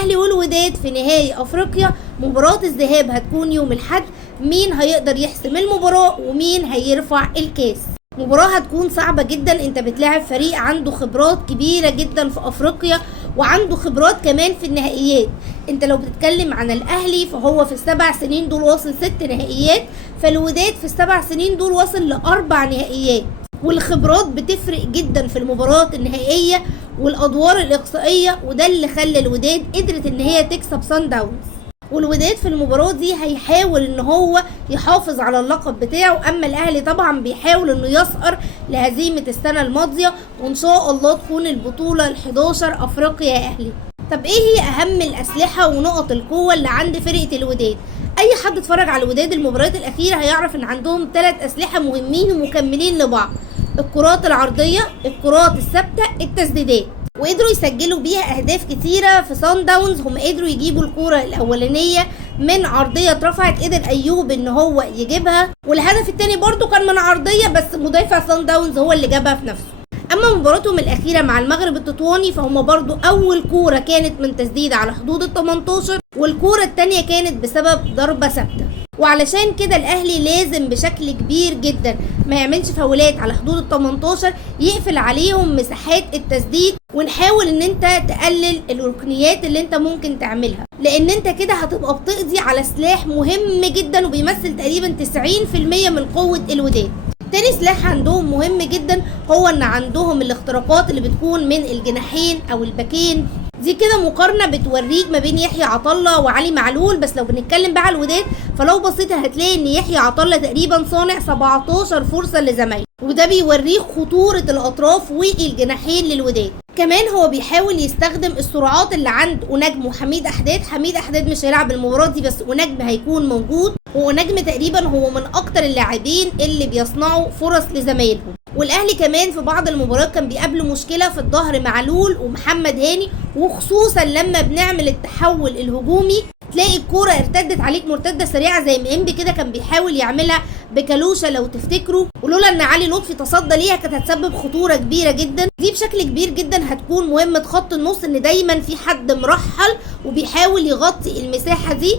الاهلي والوداد في نهائي افريقيا. مباراة الذهاب هتكون يوم الاحد، مين هيقدر يحسم المباراة ومين هيرفع الكاس. مباراة هتكون صعبة جدا، انت بتلاعب فريق عنده خبرات كبيرة جدا في افريقيا وعنده خبرات كمان في النهائيات. انت لو بتتكلم عن الاهلي فهو في ال7 سنين دول واصل 6 نهائيات، فالوداد في ال7 سنين دول واصل ل4 نهائيات. والخبرات بتفرق جدا في المباريات النهائية والادوار الاقصائية، وده اللي خلى الوداد قدرت ان هي تكسب صن داونز. والوداد في المباراة دي هيحاول ان هو يحافظ على اللقب بتاعه، اما الاهلي طبعا بيحاول انه يسقر لهزيمة السنة الماضية، وان شاء الله تكون البطولة ال11 افريقيا يا اهلي. طب ايه هي اهم الاسلحة ونقط القوة اللي عند فرقة الوداد؟ اي حد اتفرج على الوداد المباريات الاخيرة هيعرف ان عندهم 3 اسلحة مهمين ومكملين لبعض: الكرات العرضية، الكرات الثابتة، التسديدات. وقدروا يسجلوا بيها اهداف كتيرة. في صن داونز هم قدروا يجيبوا الكرة الاولانية من عرضية اترفعت، قدر ايوب ان هو يجيبها، والهدف التاني برضو كان من عرضية بس مدافع صن داونز هو اللي جابها في نفسه. اما مباراتهم الاخيرة مع المغرب التطواني فهم برضو اول كورة كانت من تسديد على حدود ال18، والكورة التانية كانت بسبب ضربة ثابتة. وعلشان كده الاهلي لازم بشكل كبير جدا ما يعملش فاولات على حدود ال18، يقفل عليهم مساحات التسديد، ونحاول ان انت تقلل الركنيات اللي انت ممكن تعملها، لان انت كده هتبقى بتقضي على سلاح مهم جدا وبيمثل تقريبا 90% من قوة الوداد. تاني سلاح عندهم مهم جدا هو ان عندهم الاختراقات اللي بتكون من الجناحين او الباكين. دي كده مقارنة بتوريك ما بين يحيى عطلة وعلي معلول، بس لو بنتكلم بقى على الوداد فلو بصيت هتلاقي ان يحيى عطلة تقريبا صانع 17 فرصة لزمايله، وده بيوريك خطورة الاطراف والجناحين للوداد. كمان هو بيحاول يستخدم السرعات اللي عند ونجم وحميد احداد. حميد احداد مش هيلعب المباراة دي بس ونجم هيكون موجود، ونجم تقريبا هو من اكتر اللاعبين اللي بيصنعوا فرص لزمايلهم. والاهلي كمان في بعض المباريات كان بيقابله مشكله في الظهر معلول ومحمد هاني، وخصوصا لما بنعمل التحول الهجومي تلاقي الكوره ارتدت عليك مرتده سريعه زي ما انبي كده كان بيحاول يعملها بكالوشة لو تفتكروا، ولولا ان علي لطفي تصدى ليها كانت هتسبب خطوره كبيره جدا. دي بشكل كبير جدا هتكون مهمه خط النص، ان دايما في حد مرحل وبيحاول يغطي المساحه دي،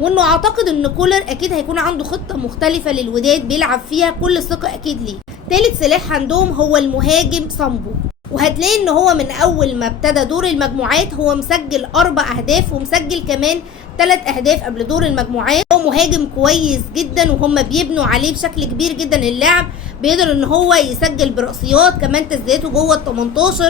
وانه اعتقد ان كولر اكيد هيكون عنده خطه مختلفه للوداد بيلعب فيها كل ثقه اكيد ليه. تالت سلاح عندهم هو المهاجم سامبو، وهتلاقي ان هو من اول ما ابتدى دور المجموعات هو مسجل 4 اهداف ومسجل كمان 3 اهداف قبل دور المجموعات. هو مهاجم كويس جدا وهم بيبنوا عليه بشكل كبير جدا اللعب، بيقدر ان هو يسجل برأسيات، كمان تسديداته جوه ال18،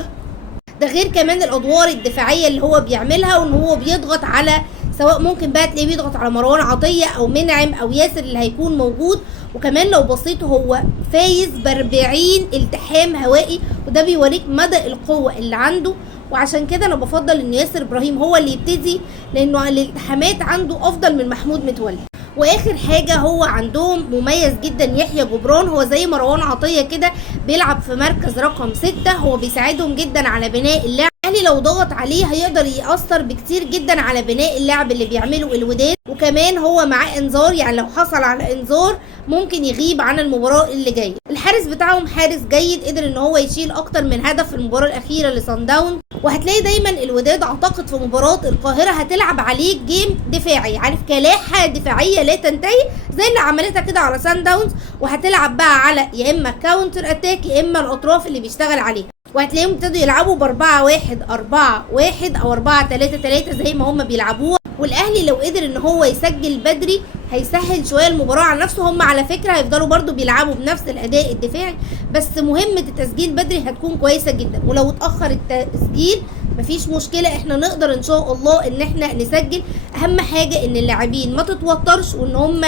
ده غير كمان الادوار الدفاعيه اللي هو بيعملها، وان هو بيضغط على سواء ممكن بقى تلاقيه بيضغط على مروان عطيه او منعم او ياسر اللي هيكون موجود. وكمان لو بصيتوا هو فايز ب40 التحام هوائي، وده بيوريك مدى القوه اللي عنده. وعشان كده انا بفضل ان ياسر ابراهيم هو اللي يبتدي، لانه الالتحامات عنده افضل من محمود متولي. واخر حاجه هو عندهم مميز جدا يحيى جبران، هو زي مروان عطيه كده بيلعب في مركز رقم 6، هو بيساعدهم جدا على بناء اللعب. الاهلي لو ضغط عليه هيقدر يأثر بكتير جدا على بناء اللعب اللي بيعمله الوداد، وكمان هو معاه انذار، يعني لو حصل على انذار ممكن يغيب عن المباراه اللي جايه. الحارس بتاعهم حارس جيد، قدر ان هو يشيل اكتر من هدف في المباراه الاخيره لصن داون. وهتلاقي دايما الوداد اعتقد في مباراه القاهره هتلعب عليك جيم دفاعي، عارف كلاحه دفاعيه لا تنتهي زي اللي عملتها كده على صن داونز، وهتلعب بقى على يا اما كاونتر اتاك يا اما الاطراف اللي بيشتغل عليها. وهتلاقيهم ابتدوا يلعبوا ب4-1-4-1 او 4-3-3 زي ما هم بيلعبوها. والاهلي لو قدر ان هو يسجل بدري هيسهل شويه المباراه على نفسه. هم على فكره هيفضلوا برضو بيلعبوا بنفس الاداء الدفاعي، بس مهمه التسجيل بدري هتكون كويسه جدا. ولو اتاخر التسجيل مفيش مشكله، احنا نقدر ان شاء الله ان احنا نسجل. اهم حاجه ان اللاعبين ما تتوترش وان هم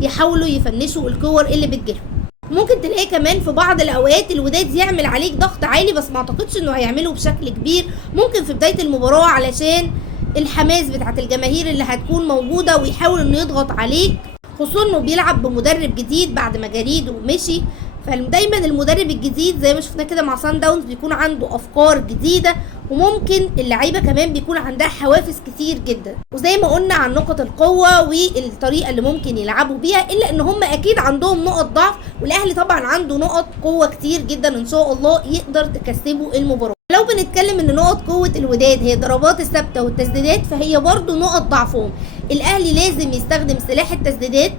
يحاولوا يفنشوا الكور اللي بتجيلهم. ممكن تلاقي كمان في بعض الاوقات الوداد يعمل عليك ضغط عالي، بس ما اعتقدش انه هيعمله بشكل كبير. ممكن في بدايه المباراه علشان الحماس بتاعت الجماهير اللي هتكون موجوده ويحاول انه يضغط عليك، خصوصا انه بيلعب بمدرب جديد بعد ما جريده مشي. فدايما المدرب الجديد زي ما شفنا كده مع صن داونز بيكون عنده افكار جديده، وممكن اللعيبه كمان بيكون عندها حوافز كتير جدا. وزي ما قلنا عن نقط القوه والطريقه اللي ممكن يلعبوا بيها، الا ان هم اكيد عندهم نقط ضعف، والاهلي طبعا عنده نقط قوه كتير جدا ان شاء الله يقدر تكسبوا المباراه. لو بنتكلم ان نقط قوة الوداد هي الضربات الثابتة والتسديدات، فهي برضو نقط ضعفهم. الاهلي لازم يستخدم سلاح التسديدات،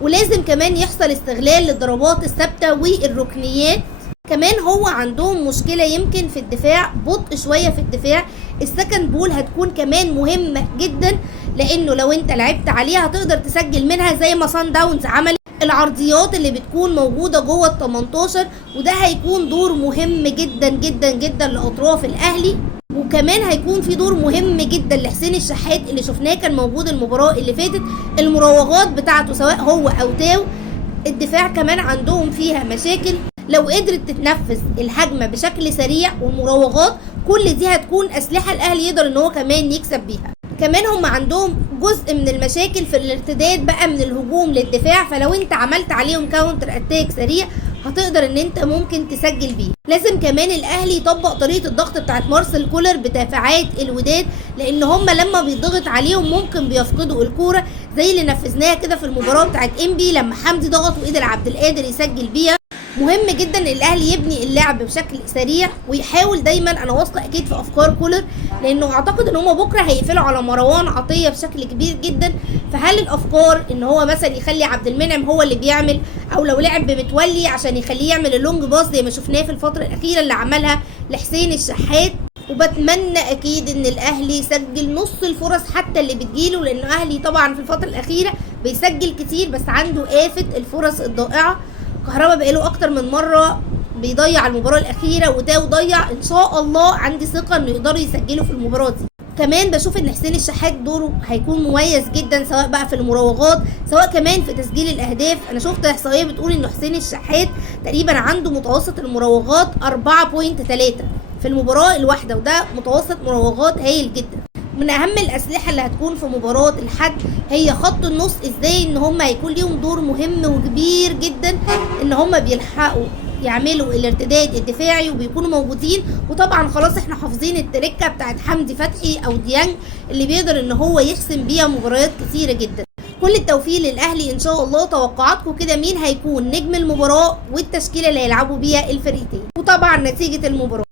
ولازم كمان يحصل استغلال للضربات الثابتة والركنيات. كمان هو عندهم مشكلة يمكن في الدفاع، بطء شوية في الدفاع. السكند بول هتكون كمان مهمة جدا، لانه لو انت لعبت عليها هتقدر تسجل منها زي ما صن داونز عمل. العرضيات اللي بتكون موجودة جوه ال 18، وده هيكون دور مهم جدا جدا جدا لأطراف الأهلي. وكمان هيكون في دور مهم جدا لحسين الشحات اللي شفناه كان موجود المباراة اللي فاتت. المراوغات بتاعته سواء هو أو تاو، الدفاع كمان عندهم فيها مشاكل. لو قدرت تتنفذ الهجمة بشكل سريع والمراوغات، كل دي هتكون أسلحة الأهلي يقدر ان هو كمان يكسب بيها. كمان هم عندهم جزء من المشاكل في الارتداد بقى من الهجوم للدفاع، فلو انت عملت عليهم كاونتر اتاك سريع هتقدر ان انت ممكن تسجل بيه. لازم كمان الاهلي يطبق طريقه الضغط بتاعت مارسيل كولر بدافعات الوداد، لان هم لما بيضغط عليهم ممكن بيفقدوا الكوره، زي اللي نفذناها كده في المباراه بتاعت انبي لما حمدي ضغط وقدر عبد القادر يسجل بيها. مهم جدا ان الاهلي يبني اللعب بشكل سريع ويحاول دايما. انا واثقه اكيد في افكار كولر، لانه اعتقد ان هم بكره هيقفلوا على مروان عطيه بشكل كبير جدا. فهل الافكار ان هو مثلا يخلي عبد المنعم هو اللي بيعمل، او لو لعب بمتولي عشان يخليه يعمل اللونج باص زي ما شفناه في الفتره الاخيره اللي عملها لحسين الشحات؟ وبتمنى اكيد ان الاهلي يسجل نص الفرص حتى اللي بتجيله، لانه الاهلي طبعا في الفتره الاخيره بيسجل كتير بس عنده آفة الفرص الضائعه. كهربا بقاله اكتر من مره بيضيع المباراه الاخيره، وتاو ضيع. ان شاء الله عندي ثقه انه يقدروا يسجلوا في المباراه دي. كمان بشوف ان حسين الشحات دوره هيكون مميز جدا، سواء بقى في المراوغات سواء كمان في تسجيل الاهداف. انا شفت احصائيه بتقول ان حسين الشحات تقريبا عنده متوسط المراوغات 4.3 في المباراه الواحده، وده متوسط مراوغات هايل جدا. من اهم الاسلحه اللي هتكون في مباراه الحد هي خط النص، ازاي ان هم هيكون ليهم دور مهم وكبير جدا ان هم بيلحقوا يعملوا الارتداد الدفاعي وبيكونوا موجودين. وطبعا خلاص احنا حافظين التركه بتاعت حمدي فتحي او ديانج اللي بيقدر ان هو يحسم بيها مباريات كتيره جدا. كل التوفيق للاهلي ان شاء الله. توقعاتكم كده مين هيكون نجم المباراه والتشكيله اللي هيلعبوا بيها الفريقين، وطبعا نتيجه المباراه.